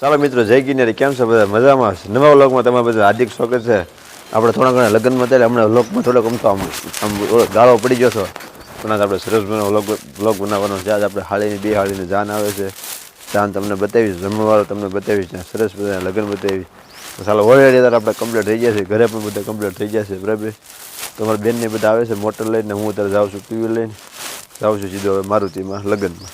ચાલો મિત્રો, જય કિનેરી, કેમ છો બધા? મજામાં? નવા વ્લોગમાં તમારા બધા હાર્દિક સ્વાગત છે. આપણે થોડા ઘણા લગ્નમાં ત્યારે હમણાં વ્લોગમાં થોડોક આમ ગાળો પડી ગયો છો, પણ આજે આપણે સરસ વ્લોગ બનાવવાનો છે. આજે આપણે બે હાળીની જાન આવે છે. જાન તમને બતાવીશ, જમણવાળો તમને બતાવીશ, સરસ બધા લગ્ન બતાવીશ. ચાલો, ઓલરેડી અત્યારે આપણે કમ્પ્લીટ થઈ ગયા છે, ઘરે પણ બધા કમ્પ્લીટ થઈ ગયા છે, બરાબર. તમારા બેનને બધા આવે છે મોટર લઈને, હું અત્યારે જાઉં છું પીવી લઈને, જાઉં છું સીધો હવે મારુતિમાં લગ્નમાં.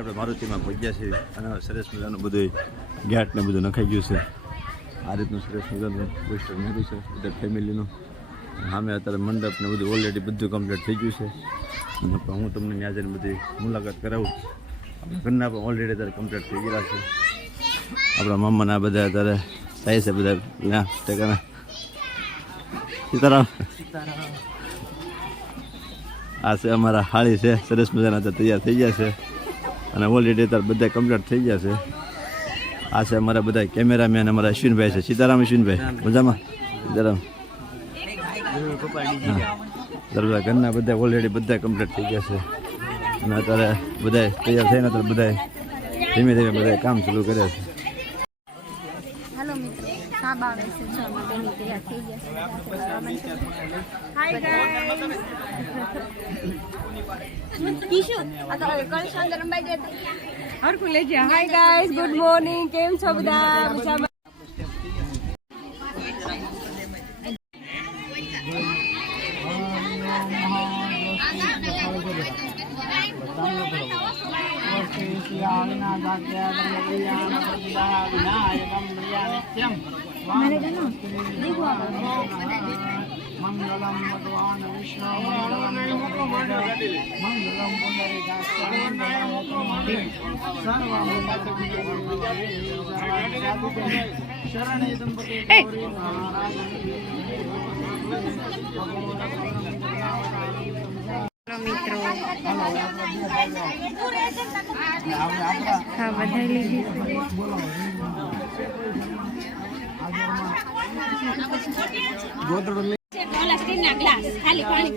આપણે મારુતિમાં પહોંચ્યા છીએ અને સરસ મજાનું બધું ગેટ ને બધું નખાઈ ગયું છે. આ રીતનું સરસ મજાનું પોસ્ટર નાખ્યું છે બધા ફેમિલીનું. સામે અત્યારે મંડપ ને બધું ઓલરેડી બધું કમ્પ્લીટ થઈ ગયું છે. અને હું તમને ત્યાં જઈને બધી મુલાકાત કરાવું. આપણા ઘરના પણ ઓલરેડી અત્યારે કમ્પ્લીટ થઈ ગયા છે. આપણા મામાના બધા અત્યારે થાય છે બધા ત્યાં ટેકાના. સીતારામ. આ છે અમારા હાળી છે, સરસ મજાના તૈયાર થઈ ગયા છે અને ઓલરેડી અત્યારે બધા કમ્પ્લીટ થઈ ગયા છે. આ છે અમારા બધા કેમેરામેન અમારા અશ્વિનભાઈ છે. સીતારામ અશ્વિનભાઈ, મજામાં? સીતારામ. હા, ઘરના બધા ઓલરેડી બધા કમ્પ્લીટ થઈ ગયા છે અને અત્યારે બધા તૈયાર થઈને અત્યારે બધા ધીમે ધીમે બધા કામ ચાલુ કરે છે. હેલો મિત્રો, સાબ આવે છે, જો અમે બેની તૈયાર થઈ ગયા છે. હાય ગાઈસ, કિશુ આ તો કલશ અંદર રંબાઈ દે હરકું લેજે. હાય ગાઈસ, ગુડ મોર્નિંગ, કેમ છો બધા? મજામાં? મંગલમ ભગવાન વિષ્ણુ મંગલમ શરણે દંપતી મિત્રો હા વધાઈ લીધી. ગ્લાસ ખાલી પાણી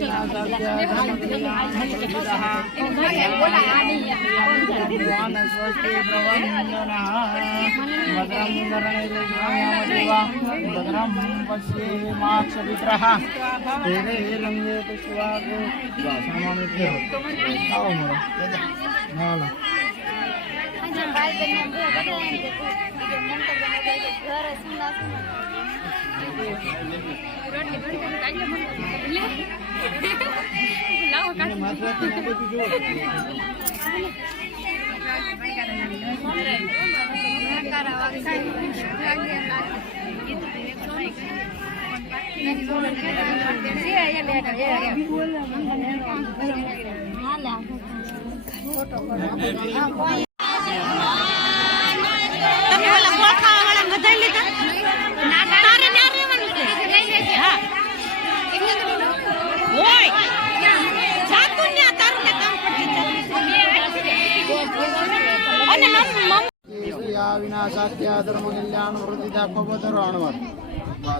વિનાશાત્યા ધર્મ કલ્યાણ વૃદ્ધિતા પવતરાણવર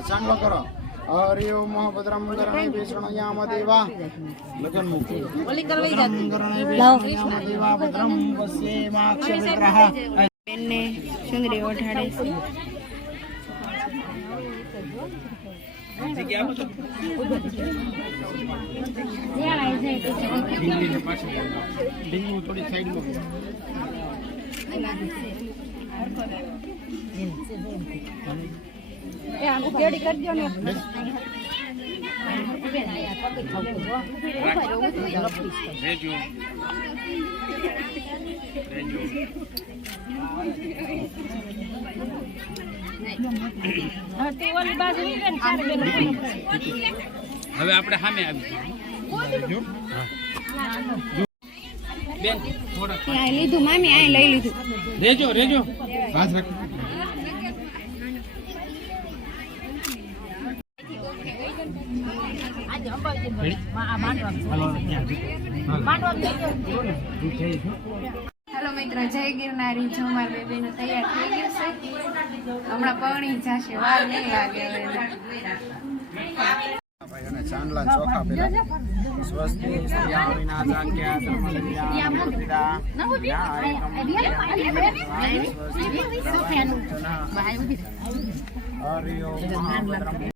ચાંગલો કરો. હરિ ઓમ ભદ્રમ કરણે વિષ્ણુયામ દેવા લગન મુક્તિ ઓલી કરવી જાતી કરણે વિષ્ણુયામ દેવા ભદ્રમ વસ્યેમાક્ષવિગ્રહ. બેનને સુંદરી ઓઢાડે છે. થોડી સાઈડમાં કેડી કરજો ને. હવે આપણે સામે આવી બેન થોડા લીધું મામી, આ લઈ લીધું. રેજો રેજો પાસ રાખ. હેલો મિત્રો જય ગિરનારી જો મારા બેબીનું તૈયાર થઈ ગયું છે હમણાં પગણી જશે વાર નહીં લાગે હવે ભાઈ અને ચાંદલા ચોખા પેલા સ્વસ્તિ સ્ત્રિયા વિના જાગ્યા ધર્મલયા મુક્તિદા હરિ ઓમ મહાભદ્રમ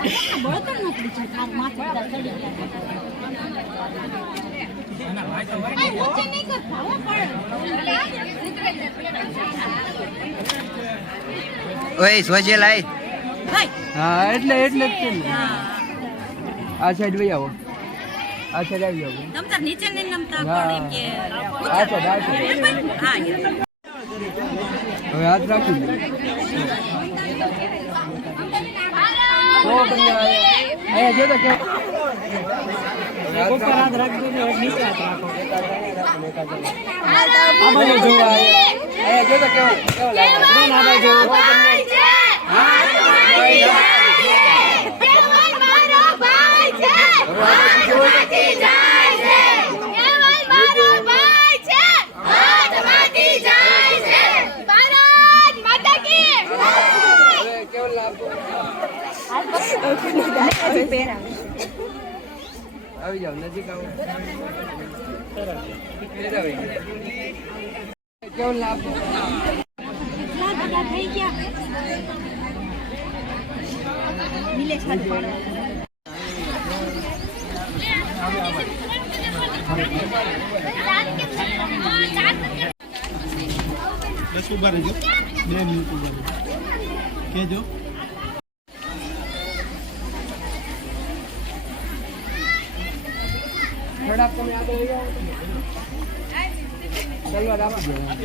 બળતણ નથી છે તાર માથે બધા ચડી ગયા નીચે નહીં કરતા હો પણ ઓય સોજે લાઈ હા એટલે જ છે ને આ સાઈડ વઈ આવો આ સાઈડ આવી આવો તમ તાર નીચે નહીં નમતા હા. પણ કે આ સાઈડ હા હવે હાથ રાખી દો તો પણ અહીંયા જો તો કે ઉપર હાથ રાખી દો નીચે હાથ રાખો આ બાજુ જો અહીંયા જો તો કેવો લાગે આ બાજુ આવી જાવ નજીક આવો કેવું લાભ થઈ ગયા નિલેશ હાથ પાડો થોડા તમે આગળ લઈ આવો તલવાર આપી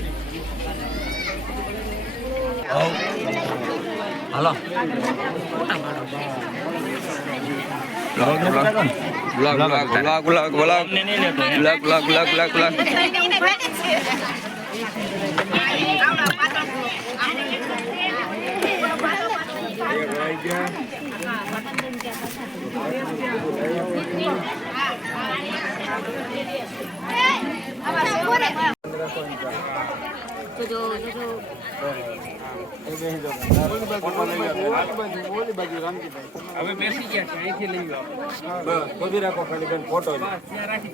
હવે બેસી ગયા છે અહીંથી લઈ જાઓ ખોદી રાખો ખાલી બેન ફોટો ત્યાં રાખી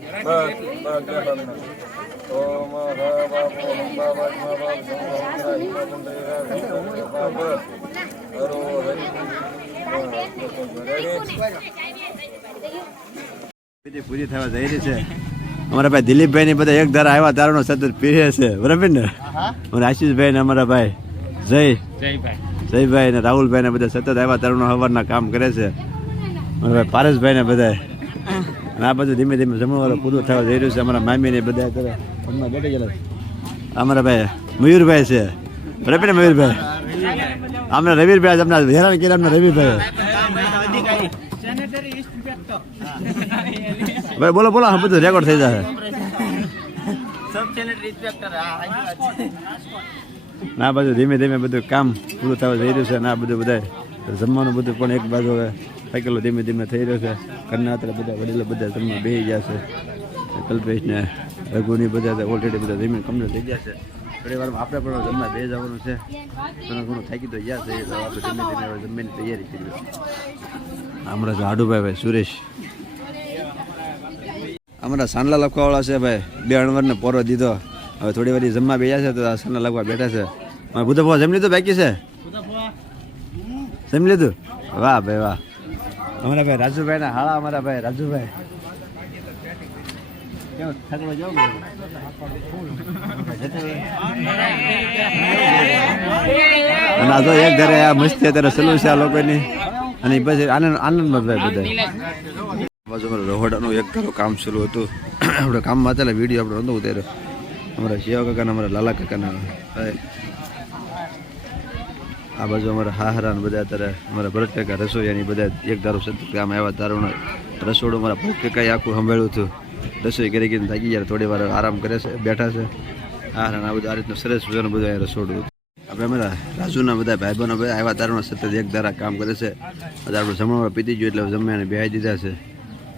પૂરી થવા જઈ રહી છે અમારા ભાઈ દિલીપભાઈ ની બધા એક ધારા આવ્યા તારનો સતત પીરે છે બરાબર ને અને આશીષભાઈ ને અમારા ભાઈ જયભાઈ ને રાહુલભાઈ ને બધા સતત આવ્યા તારનો હવારના કામ કરે છે મારા ભાઈ પારસભાઈ ને બધા અને આ બધું ધીમે ધીમે જમણવાળો પૂરું થવા જઈ રહ્યું છે અમારા મામી ને બધા કરે જમવા બેઠી ગયેલા અમારા ભાઈ મયુરભાઈ છે બરાબર ને મયુરભાઈ અમને રવિરભાઈ તમને હેરાન કર્યા અમને રવિભાઈ ભાઈ બોલો બોલો બધું રેકોર્ડ થઈ જાય ના બધું ધીમે ધીમે બધું કામ પૂરું થવા જઈ રહ્યું છે ના બધું બધા જમવાનું બધું પણ એક બાજુ હવે સાયકલો ધીમે ધીમે થઈ રહ્યો છે ઘરના અત્યારે બધા વડીલો બધા જમવા બેસી ગયા છે કલ્પેશ ને રઘુની બધા ઓલરેડી બધા ધીમે કમ્પ્લીટ થઈ ગયા છે થોડી વારમાં આપણે પણ જમવા બે જવાનું છે ઘણું ઘણું થાકી તો ગયા છે તો આપણે ધીમે ધીમે હવે જમવાની તૈયારી કરી હમણાં છે હાડુભાઈ ભાઈ સુરેશ અમારા સાંડલા લખવાવાળા છે ભાઈ બે અણવરને પોરો દીધો હવે થોડી વાર જમવા બેઠા છે તો આ સાંડલા લખવા બેઠા છે મારે બુધો ફોવા જમી લીધું બાકી છે જમી લીધું વાહ ભાઈ વાહ અમારા ભાઈ રાજુભાઈ ના હાળા અમારા ભાઈ રાજુભાઈ કેવું થાકવા જાવ અને આ તો એક ઘરે આ મસ્તી અત્યારે સલું છે આ લોકોની અને પછી આનંદ આનંદમાં ભાઈ બધા બાજુ અમારે રહોડાનું એક ધારું કામ શરૂ હતું આપણે કામમાં હતા વિડીયો આપણે નહોતું ત્યારે અમારા શિવા કાકાના અમારા લાલા કાકાના આ બાજુ અમારા હાહરા ને બધા અત્યારે અમારા ભરત કાકા રસોઈયાની બધા એક ધારું સતત કામ આવ્યા ધારું રસોડું અમારા ભરત કાકાએ આખું સંભાળ્યું હતું રસોઈ કરી કરીને થાકી ગયા થોડી વાર આરામ કરે છે બેઠા છે હાહરા આ બધું આ રીતનું સરસ મજાનું બધું અહીંયા રસોડું હતું આપણે અમારા રાજુના બધા ભાઈબંધો બધા આવ્યા તારણ સતત એક ધારા કામ કરે છે બધા આપણે જમવા પીતી ગયું એટલે જમ્યાને બેહાઈ દીધા છે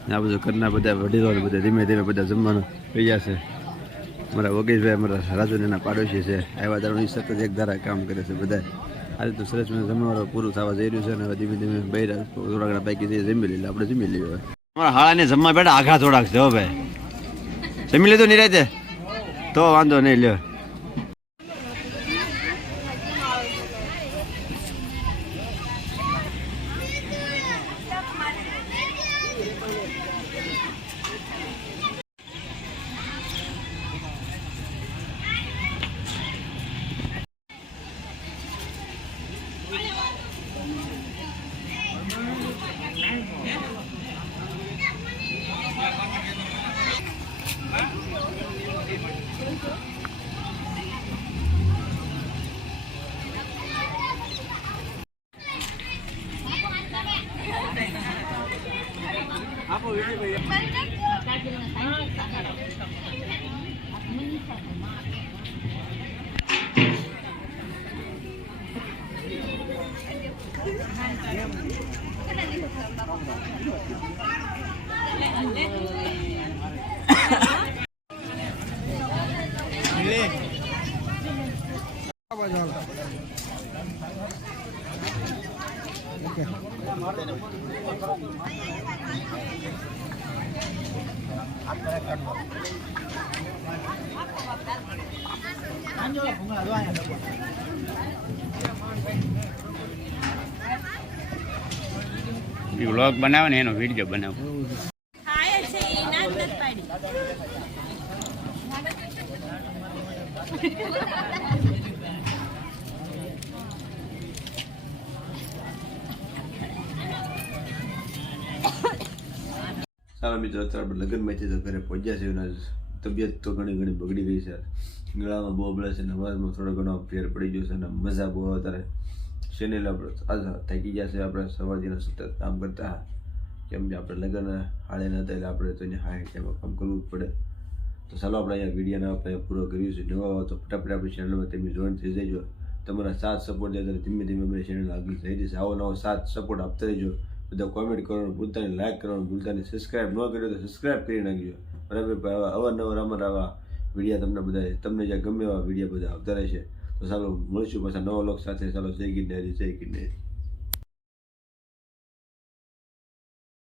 આ બધું ઘરના બધા વડીલો બધા ધીમે ધીમે બધા જમવાનું થઈ ગયા છે અમારા વગેશભાઈ અમારા રાજુના પાડોશી છે આવ્યા તારણ સતત એક ધારા કામ કરે છે બધા આ રીતનું સરસ મને જમવાનું પૂરું થવા જઈ રહ્યું છે અને હવે ધીમે ધીમે બહાર થોડા ઘણા પૈકી જમી લઈએ આપણે જમી લઈએ હવે અમારા હાળાને જમવા બેઠા આઘા થોડાક છે હો ભાઈ જમી લીધું નહીં રાતે તો વાંધો નહીં લ્યો વ્લોગ બનાવે ને એનો વિડીયો બનાવો. ચાલો મિત્રો, અત્યારે આપણે લગ્નમાંથી તો ઘરે પહોંચ્યા છે અને તબિયત તો ઘણી બગડી ગઈ છે. ગળામાં બહુ બળે છે અને અવાજમાં થોડો ઘણો ફેર પડી ગયો છે અને મજા બહુ અત્યારે શેનેલ આપણે થાકી ગયા છે. આપણે સવારથી સતત કામ કરતા, કેમ કે આપણે લગ્ન હાળે ન હતા એટલે આપણે તો અહીંયા હાઈ ટાઈમમાં કામ કરવું જ પડે. તો ચાલો આપણે અહીંયા વિડીયોને આપણે પૂરો કર્યું છે. નવા હોય તો ફટાફટ આપણી ચેનલમાં તમે જોઈન થઈ જજો. તમારા સાથ સપોર્ટ જાય તો ધીમે ધીમે અમારી ચેનલ આગળ થઈ જશે. આવો નવો સાથ સપોર્ટ આપતા રહેજો. બધા કોમેન્ટ કરવાનું ભૂલતા નહીં, લાઈક કરવાનું ભૂલતા નહીં, સબસ્ક્રાઈબ ન કર્યો તો સબસ્ક્રાઈબ કરી નાખજો. બરાબર, અવારનવાર અમારા આવા વિડીયો તમને જ્યાં ગમે એવા વિડીયો બધા આવતા રહેશે. તો ચાલો મળશું પાછા નવા લોક સાથે. ચાલો, જય ગિરનારી, જય ગિરનારી.